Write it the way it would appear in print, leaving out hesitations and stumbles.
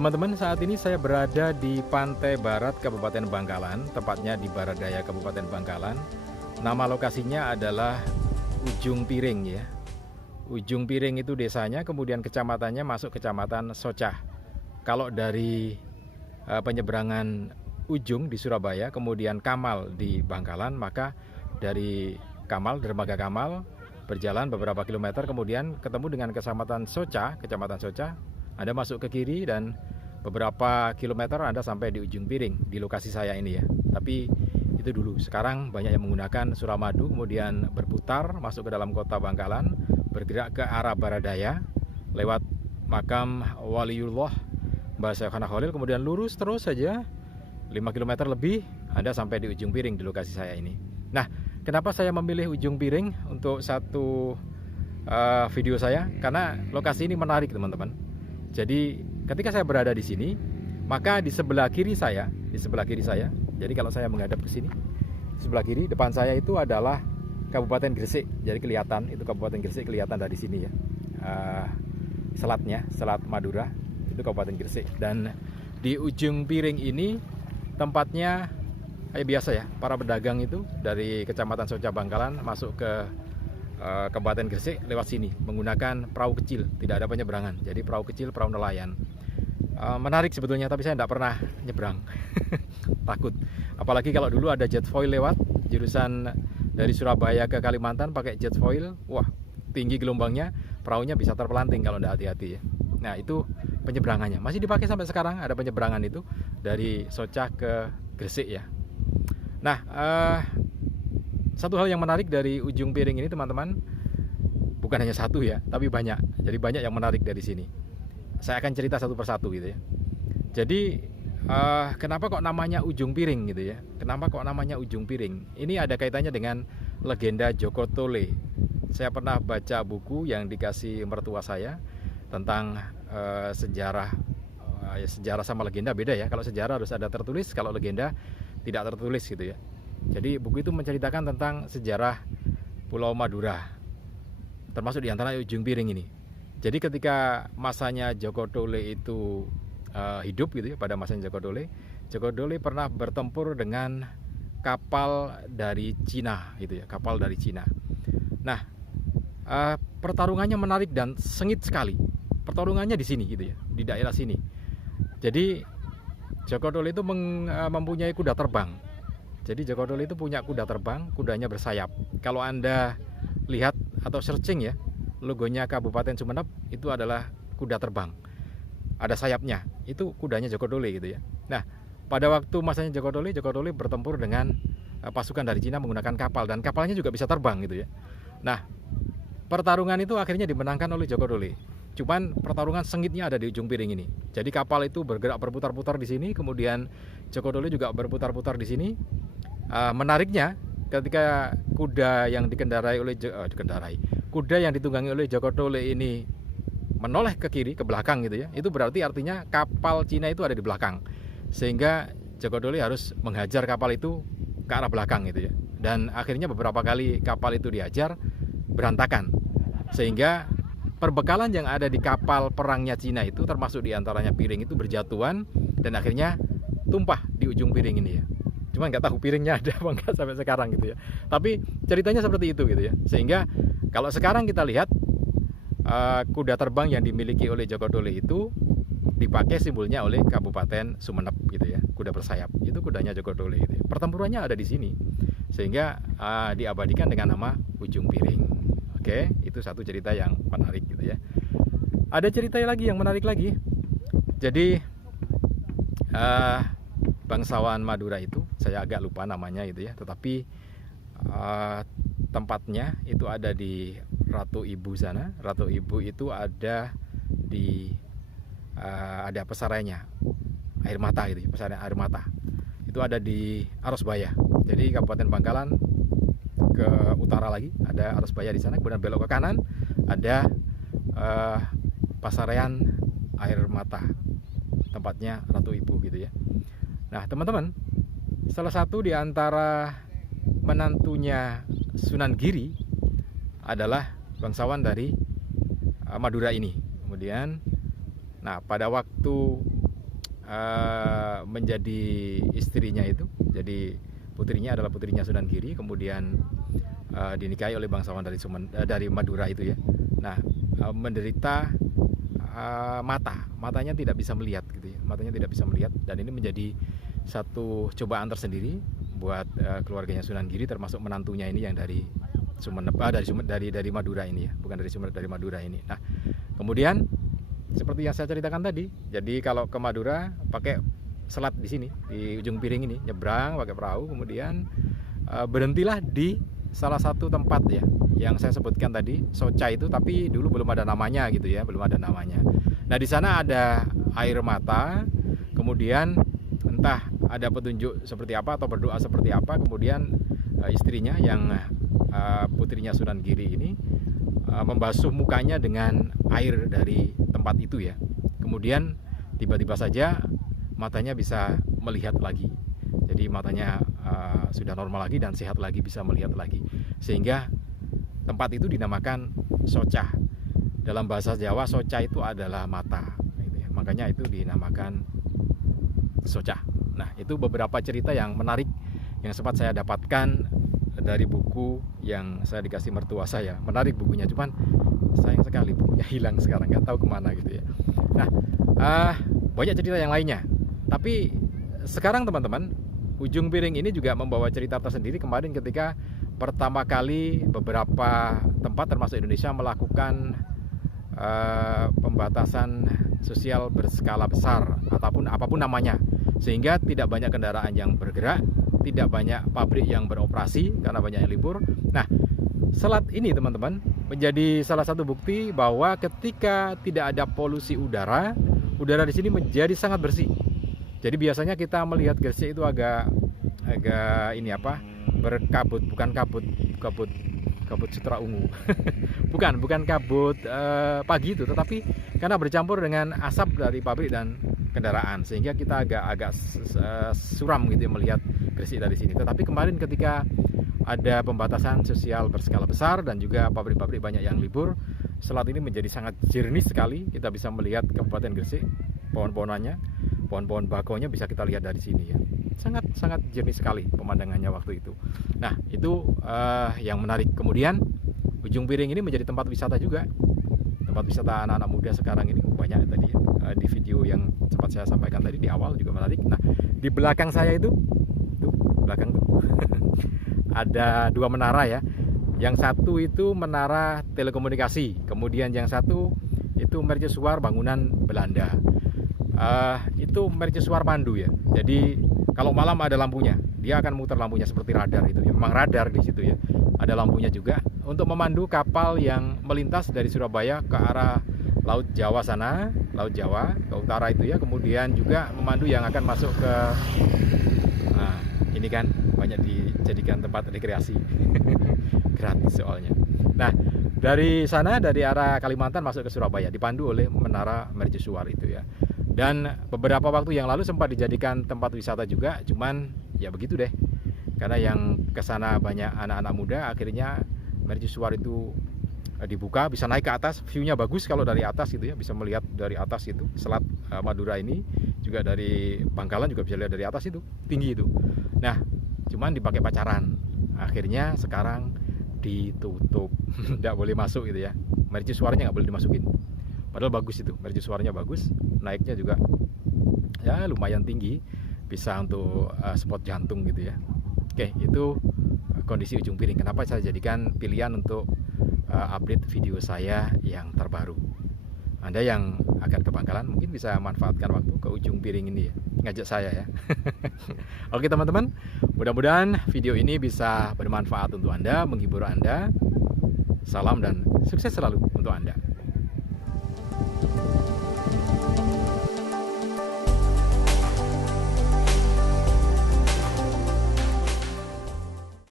Teman-teman, saat ini saya berada di pantai barat Kabupaten Bangkalan, tepatnya di barat daya Kabupaten Bangkalan. Nama lokasinya adalah Ujung Piring ya. Ujung Piring itu desanya, kemudian kecamatannya masuk kecamatan Socah. Kalau dari penyeberangan Ujung di Surabaya, kemudian Kamal di Bangkalan, maka dari Kamal, dermaga Kamal, berjalan beberapa kilometer, kemudian ketemu dengan kecamatan Socah, Anda masuk ke kiri dan beberapa kilometer Anda sampai di Ujung Piring, di lokasi saya ini ya. Tapi itu dulu, sekarang banyak yang menggunakan Suramadu, kemudian berputar masuk ke dalam kota Bangkalan, bergerak ke arah barat daya, lewat makam Waliullah Mbah Syekhana Khalil, kemudian lurus terus saja 5 km lebih Anda sampai di Ujung Piring di lokasi saya ini. Nah, kenapa saya memilih Ujung Piring untuk satu video saya? Karena lokasi ini menarik teman-teman. Jadi ketika saya berada di sini, maka di sebelah kiri saya, jadi kalau saya menghadap ke sini, sebelah kiri depan saya itu adalah Kabupaten Gresik. Jadi kelihatan itu Kabupaten Gresik, kelihatan dari sini ya. Selatnya, Selat Madura, itu Kabupaten Gresik. Dan di Ujung Piring ini tempatnya kayak biasa ya, para pedagang itu dari Kecamatan Socah Bangkalan masuk ke Kabupaten Gresik lewat sini menggunakan perahu kecil, tidak ada penyeberangan. Jadi perahu kecil, perahu nelayan. Menarik sebetulnya, tapi saya tidak pernah nyebrang. Takut. Apalagi kalau dulu ada jet foil lewat jurusan dari Surabaya ke Kalimantan pakai jet foil, wah tinggi gelombangnya, perahunya bisa terpelanting kalau tidak hati-hati ya. Nah itu penyeberangannya masih dipakai sampai sekarang, ada penyeberangan itu dari Socah ke Gresik ya. Nah satu hal yang menarik dari Ujung Piring ini teman-teman, bukan hanya satu ya, tapi banyak. Jadi banyak yang menarik dari sini. Saya akan cerita satu persatu gitu ya. Jadi kenapa kok namanya Ujung Piring gitu ya? Kenapa kok namanya Ujung Piring? Ini ada kaitannya dengan legenda Joko Tole. Saya pernah baca buku yang dikasih mertua saya tentang sejarah. Sejarah sama legenda beda ya. Kalau sejarah harus ada tertulis, kalau legenda tidak tertulis gitu ya. Jadi buku itu menceritakan tentang sejarah Pulau Madura, termasuk diantara Ujung Piring ini. Jadi ketika masanya Joko Tole itu hidup gitu ya, pada masanya Joko Tole pernah bertempur dengan kapal dari Cina gitu ya, kapal dari Cina. Nah, pertarungannya menarik dan sengit sekali. Pertarungannya di sini gitu ya, di daerah sini. Jadi Joko Tole itu mempunyai kuda terbang. Jadi Joko Tole itu punya kuda terbang, kudanya bersayap. Kalau Anda lihat atau searching ya, logonya Kabupaten Sumeneb itu adalah kuda terbang. Ada sayapnya, itu kudanya Joko Tole gitu ya. Nah, pada waktu masanya Joko Tole bertempur dengan pasukan dari Cina menggunakan kapal, dan kapalnya juga bisa terbang gitu ya. Nah, pertarungan itu akhirnya dimenangkan oleh Joko Tole. Cuman pertarungan sengitnya ada di Ujung Piring ini. Jadi kapal itu bergerak berputar-putar di sini, kemudian Joko Tole juga berputar-putar di sini. Menariknya ketika kuda yang kuda yang ditunggangi oleh Joko Tole ini menoleh ke kiri, ke belakang gitu ya, itu berarti artinya kapal Cina itu ada di belakang, sehingga Joko Tole harus menghajar kapal itu ke arah belakang gitu ya. Dan akhirnya beberapa kali kapal itu dihajar, berantakan, sehingga perbekalan yang ada di kapal perangnya Cina itu, termasuk diantaranya piring itu berjatuhan dan akhirnya tumpah di Ujung Piring ini ya. Cuma nggak tahu piringnya ada apa nggak sampai sekarang gitu ya. Tapi ceritanya seperti itu gitu ya. Sehingga kalau sekarang kita lihat kuda terbang yang dimiliki oleh Joko Tole itu dipakai simbolnya oleh Kabupaten Sumeneb gitu ya. Kuda bersayap itu kudanya Joko Tole gitu ya. Pertempurannya ada di sini, sehingga diabadikan dengan nama Ujung Piring. Oke, itu satu cerita yang menarik gitu ya. Ada cerita lagi yang menarik lagi. Jadi bangsawan Madura itu, saya agak lupa namanya itu ya, tetapi tempatnya itu ada di Ratu Ibu sana. Ratu Ibu itu ada di ada pesarainya, air mata gitu ya, pesarai air mata. Itu ada di Arosbaya. Jadi Kabupaten Bangkalan ke utara lagi ada Arosbaya di sana, kemudian belok ke kanan ada pasaraian air mata, tempatnya Ratu Ibu gitu ya. Nah teman-teman, salah satu di antara menantunya Sunan Giri adalah bangsawan dari Madura ini. Kemudian, nah pada waktu menjadi istrinya itu. Jadi putrinya adalah putrinya Sunan Giri, kemudian dinikahi oleh bangsawan dari Madura itu ya. Nah, menderita matanya tidak bisa melihat gitu ya. Matanya tidak bisa melihat, dan ini menjadi satu cobaan tersendiri buat keluarganya Sunan Giri, termasuk menantunya ini yang dari dari Madura ini ya, bukan dari Madura ini. Nah, kemudian seperti yang saya ceritakan tadi, jadi kalau ke Madura pakai selat di sini, di ujung piring ini, nyebrang pakai perahu, kemudian berhentilah di salah satu tempat ya, yang saya sebutkan tadi, Soca itu, tapi dulu belum ada namanya gitu ya, belum ada namanya. Nah, di sana ada air mata, kemudian entah ada petunjuk seperti apa atau berdoa seperti apa, kemudian istrinya yang putrinya Sunan Giri ini membasuh mukanya dengan air dari tempat itu ya. Kemudian tiba-tiba saja matanya bisa melihat lagi. Jadi matanya sudah normal lagi dan sehat lagi, bisa melihat lagi. Sehingga tempat itu dinamakan Soca. Dalam bahasa Jawa, Soca itu adalah mata gitu ya. Makanya itu dinamakan Soca. Nah, itu beberapa cerita yang menarik yang sempat saya dapatkan dari buku yang saya dikasih mertua saya. Menarik bukunya, cuman sayang sekali bukunya hilang sekarang, nggak tahu kemana gitu ya. Nah, banyak cerita yang lainnya. Tapi sekarang teman-teman, Ujung Piring ini juga membawa cerita tersendiri. Kemarin ketika pertama kali beberapa tempat termasuk Indonesia melakukan pembatasan sosial berskala besar ataupun apapun namanya, sehingga tidak banyak kendaraan yang bergerak, tidak banyak pabrik yang beroperasi karena banyak yang libur. Nah, selat ini teman-teman menjadi salah satu bukti bahwa ketika tidak ada polusi udara di sini menjadi sangat bersih. Jadi biasanya kita melihat Gresik itu agak ini apa, berkabut, bukan kabut sutra ungu. bukan kabut pagi itu, tetapi karena bercampur dengan asap dari pabrik dan kendaraan, sehingga kita agak suram gitu ya melihat Gresik dari sini. Tetapi kemarin ketika ada pembatasan sosial berskala besar dan juga pabrik-pabrik banyak yang libur, selat ini menjadi sangat jernih sekali. Kita bisa melihat Kabupaten Gresik, pohon-pohonannya, pohon-pohon bagonya bisa kita lihat dari sini ya. Sangat jernih sekali pemandangannya waktu itu. Nah, itu yang menarik. Kemudian Ujung Piring ini menjadi tempat wisata juga. Tempat wisata anak-anak muda sekarang ini banyak tadi ya. Di video yang sempat saya sampaikan tadi di awal juga menarik. Nah, di belakang saya itu belakang tuh ada dua menara ya. Yang satu itu menara telekomunikasi, kemudian yang satu itu mercusuar bangunan Belanda. Itu mercusuar pandu ya. Jadi kalau malam ada lampunya, dia akan muter lampunya seperti radar itu ya. Memang radar di situ ya. Ada lampunya juga untuk memandu kapal yang melintas dari Surabaya ke arah Laut Jawa sana, Laut Jawa ke utara itu ya. Kemudian juga memandu yang akan masuk ke ini kan banyak dijadikan tempat rekreasi. Gratis soalnya. Nah, dari sana, dari arah Kalimantan masuk ke Surabaya dipandu oleh menara mercusuar itu ya. Dan beberapa waktu yang lalu sempat dijadikan tempat wisata juga, cuman ya begitu deh. Karena yang kesana banyak anak-anak muda, akhirnya mercusuar itu dibuka, bisa naik ke atas, view-nya bagus kalau dari atas gitu ya, bisa melihat dari atas itu Selat Madura ini, juga dari Bangkalan juga bisa lihat dari atas itu, tinggi itu. Nah, cuman dipakai pacaran, akhirnya sekarang ditutup, tidak boleh masuk gitu ya, mercusuarnya nggak boleh dimasukin. Padahal bagus itu, mercusuarnya bagus, naiknya juga ya lumayan tinggi, bisa untuk spot jantung gitu ya. Oke, itu kondisi Ujung Piring. Kenapa saya jadikan pilihan untuk update video saya yang terbaru. Anda yang akan ke Bangkalan mungkin bisa manfaatkan waktu ke Ujung Piring ini ya, ngajak saya ya. Oke teman-teman, mudah-mudahan video ini bisa bermanfaat untuk Anda, menghibur Anda. Salam dan sukses selalu untuk Anda.